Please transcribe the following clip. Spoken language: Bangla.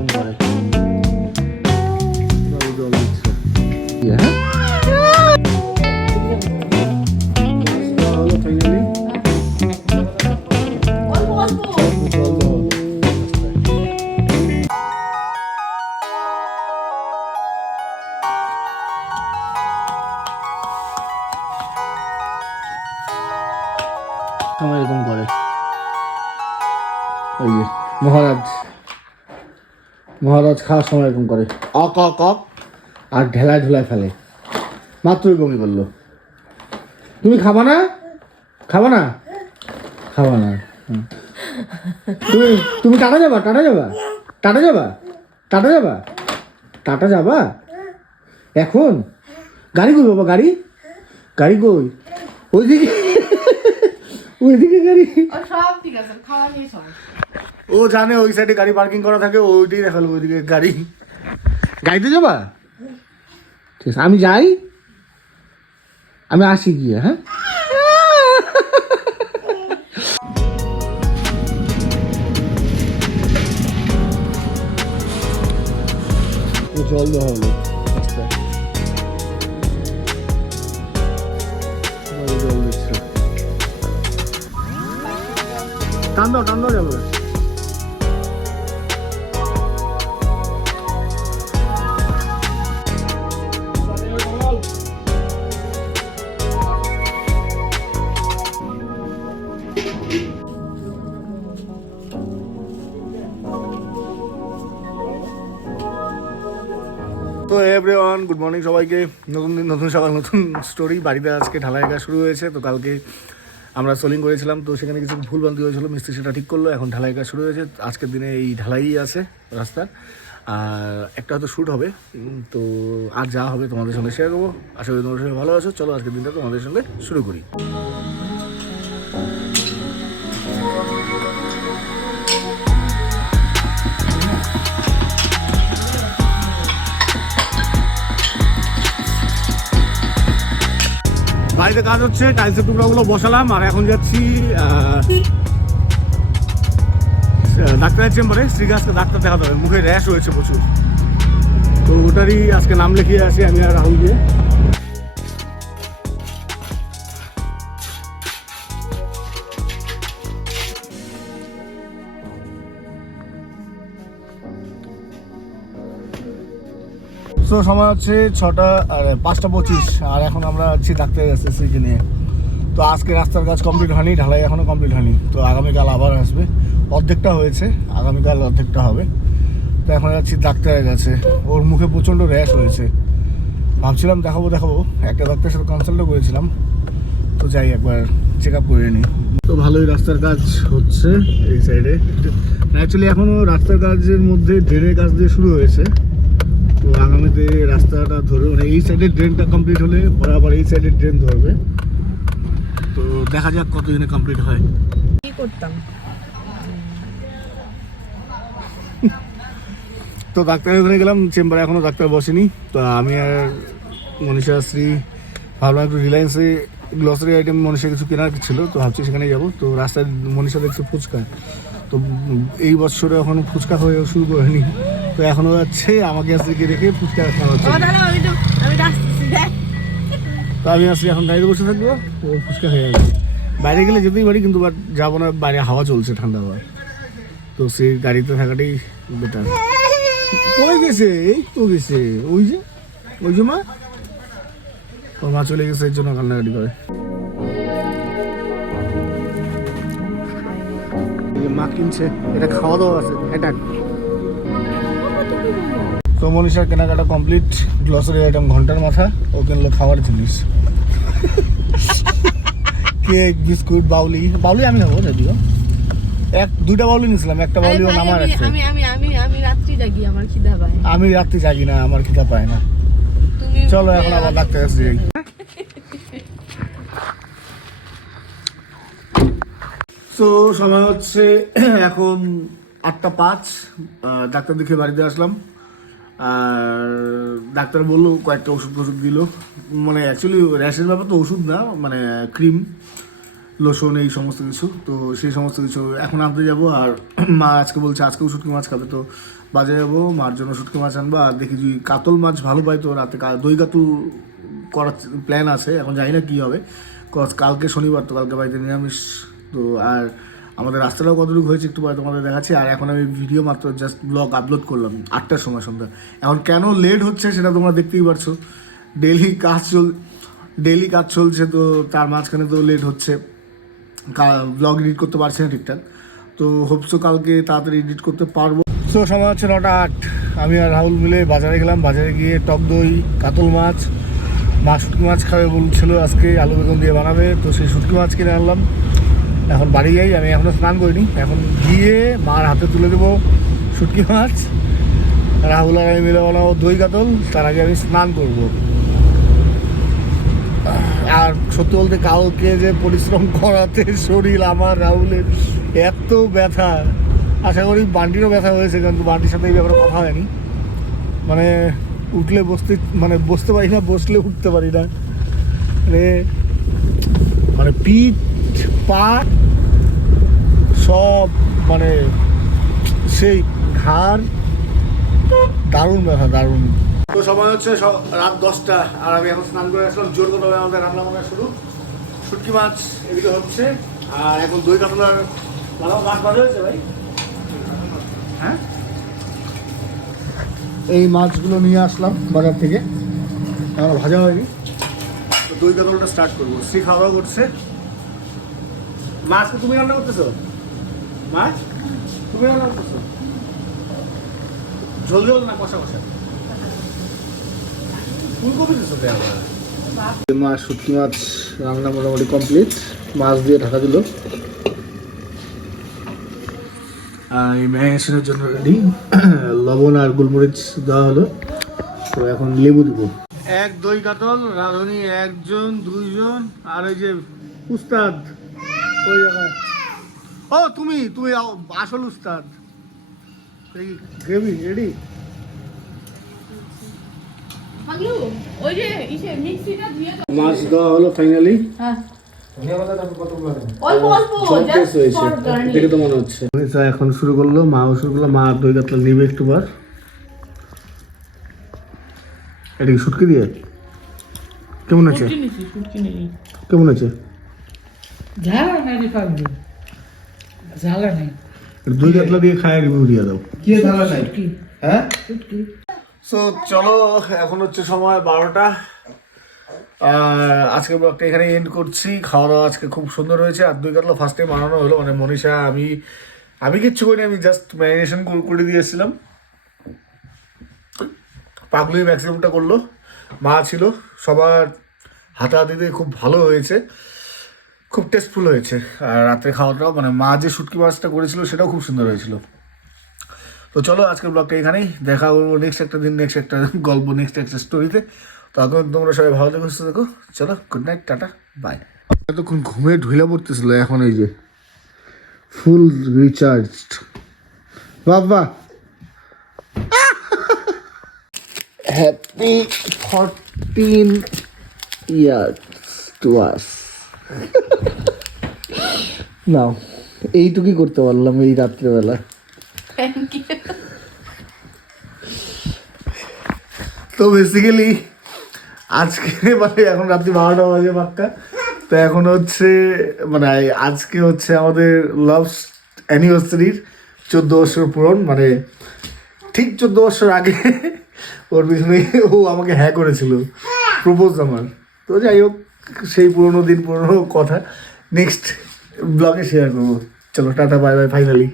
এরকম করে জল দিচ্ছে হ্যাঁ এরকম করে ওই যে মহারাজ খাওয়ার সময় এরকম করে অক অক অক আর ঢেলায় ঢুলায় ফেলে, মাত্রই বমি করলো। তুমি খাবা না খাবা না খাবা না তুমি তুমি টাটা যাবা টাটা যাবা টাটা যাবা টাটা যাবা টাটা যাবা এখন? গাড়ি কই বাবা, গাড়ি গাড়ি কই? ওইদিকে ওইদিকে গাড়ি সব ঠিক আছে, খাওয়া নিয়ে সমস্যা। ও জানে ওই সাইডে গাড়ি পার্কিং করা থাকে, ওইটাই দেখালো ওইদিকে গাড়ি। গাড়িতে যাবা? ঠিক আছে আমি যাই, আমি আসি গিয়ে। হ্যাঁ জল দেওয়া হলো রাস্তায়, জল দিচ্ছে। টান দাও যাবো। তো এভরিওয়ান, গুড মর্নিং সবাইকে। নতুন দিন নতুন সকাল নতুন স্টোরি। বাড়িতে আজকে ঢালাই কাজ শুরু হয়েছে। তো কালকে আমরা সোলিং করেছিলাম, তো সেখানে কিছু ভুলভ্রান্তি হয়েছিল, মিস্ত্রি সেটা ঠিক করলো। এখন ঢালাই কাজ শুরু হয়েছে। আজকের দিনে এই ঢালাই আছে রাস্তার, আর একটা হয়তো শ্যুট হবে। তো আর যা হবে তোমাদের সঙ্গে শেয়ার করবো। আশা করি তোমাদের সঙ্গে ভালো আছো। চলো আজকের দিনটা তোমাদের সঙ্গে শুরু করি। বাড়িতে কাজ হচ্ছে, টাইলসের টুকরাগুলো বসালাম, আর এখন যাচ্ছি ডাক্তারের চেম্বারে। শ্রীগাছকে ডাক্তার দেখাতে হবে, মুখে র্যাশ হয়েছে প্রচুর। তো ওটারই আজকে নাম লিখিয়ে আসি আমি আর রাহুল দিয়ে। তো সময় হচ্ছে 5:25, আর এখন আমরা আছি ডাক্তারের কাছে স্ত্রীকে নিয়ে। তো আজকে রাস্তার কাজ কমপ্লিট হয়নি, ঢালাই এখনও কমপ্লিট হয়নি। তো আগামীকাল আবার আসবে, অর্ধেকটা হয়েছে, আগামীকাল অর্ধেকটা হবে। তো এখন যাচ্ছি ডাক্তারের কাছে। ওর মুখে প্রচণ্ড র্যাশ হয়েছে, ভাবছিলাম দেখাবো একটা ডাক্তারের সাথে কনসাল্টও করেছিলাম। তো যাই একবার চেক আপ করে নিই। তো ভালোই রাস্তার কাজ হচ্ছে এই সাইডে। অ্যাকচুয়ালি এখনও রাস্তার কাজের মধ্যে ড্রেনের কাজ দিয়ে শুরু হয়েছে। তো আগামীতে রাস্তাটা ধরে, মানে এই সাইডের ড্রেনটা কমপ্লিট হলে পরে আবার এই সাইডের ড্রেন ধরবে। তো দেখা যাক কতদিনে কমপ্লিট হয়। কি করতাম। তো ডাক্তারের ওখানে গেলাম, চেম্বারে এখনও ডাক্তার বসেনি। তো আমি আর মনীষা শ্রী ভাবলাম একটু রিলায়েন্সে গ্লসারি আইটেম মনীষা কিছু কেনার ছিল, তো ভাবছি সেখানে যাবো। তো রাস্তায় মনীষা দেখছে ফুচকা, তো এই বছরে এখনো ফুচকা হয়ে শুরু করেনি। তো এখনো যাচ্ছে আমাকে স্ত্রীকে রেখে ফুচকা খাওয়া হচ্ছে। তো আমি আসছি, এখন গাড়িতে বসে থাকবো, ও ফুচকা খেয়ে আসবে। বাইরে গেলে যেতেই পারি, কিন্তু বাট যাবো না, বাইরে হাওয়া চলছে, ঠান্ডা হাওয়া। তো সেই গাড়িতে থাকাটাই বেটার। কই গেছে? এই তো গেছে, ওই যে মা, ওর মা চলে গেছে, এর জন্য কান্নাকাটি করে। মা কিনছে, এটা খাওয়া দাওয়া আছে এটা। তো মনীষার কেনাকাটা কমপ্লিট, গ্লসারি আইটেম ঘন্টার মাথা, ও কিনলো খাওয়ার জিনিস, কেক, বিস্কুট, বাউলি আমি নেবো যদিও। দুইটা বাউলি নিয়েছিলাম, একটা বাউলি ও নামার আছে। আমি রাত্রি জাগি, আমার খিদা পায়। আমি রাত্রি জাগি না, আমার খিদা পায় না। চলো এখন আবার ডাক্তার কাছে যাই। তো সময় হচ্ছে এখন 8:05, ডাক্তার দেখে বাড়িতে আসলাম। আর ডাক্তার বললো কয়েকটা ওষুধ দিল, মানে অ্যাকচুয়ালি র্যাশের ব্যাপার তো ওষুধ না, মানে ক্রিম, লোশন, এই সমস্ত কিছু। তো সেই সমস্ত কিছু এখন আনতে যাবো। আর মা আজকে বলছে আজকে ওষুধ কি মাছ খাবে, তো বাজারে যাবো, মার জন্য শুটকি মাছ আনবো। আর দেখি যদি কাতল মাছ ভালো পাই তো রাতে দই কাতল করার প্ল্যান আছে, এখন জানি না কী হবে। কালকে শনিবার তো কালকে বাড়িতে নিরামিষ। তো আর আমাদের রাস্তাটাও কতটুকু হয়েছে একটু পরে তোমাদের দেখাচ্ছি। আর এখন আমি ভিডিও মাত্র জাস্ট ব্লগ আপলোড করলাম 8টার সময় সন্ধ্যা। এখন কেন লেট হচ্ছে সেটা তোমরা দেখতেই পারছো। ডেলি কাজ চলছে, তো তার মাঝখানে তো লেট হচ্ছে, ব্লগ এডিট করতে পারছি না ঠিকঠাক। তো হোপসো কালকে তাড়াতাড়ি এডিট করতে পারবো। তো সময় হচ্ছে 9:08। আমি আর রাহুল মিলে বাজারে গেলাম। বাজারে গিয়ে টক দই, কাতল মাছ, মা শুটকি মাছ খাবে বলছিল আজকে, আলু বেগুন দিয়ে বানাবে। তো সেই শুটকি মাছ কিনে আনলাম। এখন বাড়ি যাই, আমি এখনও স্নান করিনি। এখন গিয়ে মার হাতে তুলে দেবো শুটকি মাছ, রাহুল আর আমি মিলে বানাবো দই কাতল। তার আগে আমি স্নান করবো। আর সত্যি বলতে কালকে যে পরিশ্রম করাতে শরীর আমার রাহুলের এত ব্যথা, আশা করি বান্টিরও ব্যথা হয়েছে, কিন্তু বান্টির সাথে এই ব্যাপারে কথা হয়নি। মানে উঠলে বসতে পারি না, বসলে উঠতে পারি না। মানে পিঠ পা সব মানে সেই ঘাড় দারুণ ব্যথা, দারুণ। তো সময় হচ্ছে রাত 10টা, আর আমি এখন স্নান করে আসলাম। জোর কথা আমাদের রান্না বান্না শুরু। শুটকি মাছ এদিকে হচ্ছে, আর এখন দই কাতলার মাছ ভাজা হয়েছে ভাই। হ্যাঁ, এই মাছগুলো নিয়ে আসলাম বাজার থেকে, এখন ভাজা হয়নি। তো দই কাতলটা স্টার্ট করবো। শ্রী খাওয়া দাওয়া করছে। মাছকে তুমি রান্না করতেছো? মাছ তুমি রান্না করতেছো? ঝোল ঝোল না কষা কষা? ফুলকপি দিচ্ছ? মাছ শুটকি মাছ রান্না মোটামুটি কমপ্লিট। মাছ দিয়ে ঢাকা দিল। এই ম্যারিনেশনের জন্য রেডি। লবণ আর গোলমরিচ দেওয়া হলো। তো এখন লেবু দিব। এক দই কাতল, রাঁধুনি একজন, দুইজন, আর ওই যে উস্তাদ ওই জায়গায়। ও তুমি আসল উস্তাদ। Gravy ready. মাছ দেওয়া হলো ফাইনালি। দেখে তো মনে হচ্ছে এখন শুরু করলো, মাও শুরু করলো। মা দই কাতলা নিবে একটু বার। এটা কি শুটকি দিয়ে? কেমন আছে? কেমন আছে? দই কাতলা দিয়ে খায় রিভিউ দিয়ে দাও। কি ঝালা নাই? হ্যাঁ, সো চলো, এখন হচ্ছে সময় 12টা। আজকে ব্লগটা এখানে এন্ড করছি। খাওয়া দাওয়া আজকে খুব সুন্দর হয়েছে। আর দই কাতলা ফার্স্ট টাইম বানানো হলো, মানে মনীষা আমি কিচ্ছু করিনি, আমি জাস্ট ম্যারিনেশন করে দিয়েছিলাম। পাগলুই ম্যাক্সিমামটা করলো, মা ছিল। সবার হাতাহাতিতে খুব ভালো হয়েছে, খুব টেস্টফুল হয়েছে। আর রাত্রে খাওয়াটাও মানে মা যে শুটকি মাছটা করেছিল সেটাও খুব সুন্দর হয়েছিল। তো চলো আজকের ব্লগটা এখানেই, দেখা করবো নেক্সট একটা দিন, নেক্সট একটা গল্প, নেক্সট একটা স্টোরিতে। তখন তোমরা সবাই ভালো দেখো, সুস্থ দেখো। চলো, গুড নাইট, টাটা, বাই। এতক্ষণ ঘুমে ঢুলে পড়তেছিল, এখন এই যে ফুল রিচার্জড। বাবা, হ্যাপি 14 ইয়ার্স টু আস। নাও, এইটুকুই করতে পারলাম এই রাত্রেবেলা। তো বেসিক্যালি আজকে মানে এখন রাত্রি 12টা বাজে পাক্কা। তো এখন হচ্ছে মানে আজকে হচ্ছে আমাদের লাভ অ্যানিভার্সারির 14 বছর পূরণ। মানে ঠিক 14 বছর আগে ওর পিছনে ও আমাকে হ্যাঁ করেছিল, প্রপোজ আমার। তো যাই হোক, সেই পুরোনো দিন, পুরোনো কথা নেক্সট ব্লগে শেয়ার করবো। চলো, টাটা, বাই বাই ফাইনালি।